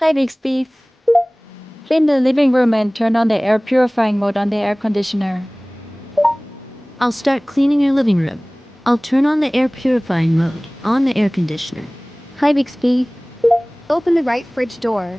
Hi Bixby. Clean the living room and turn on the air purifying mode on the air conditioner. I'll start cleaning your living room. I'll turn on the air purifying mode on the air conditioner. Hi Bixby. Open the right fridge door.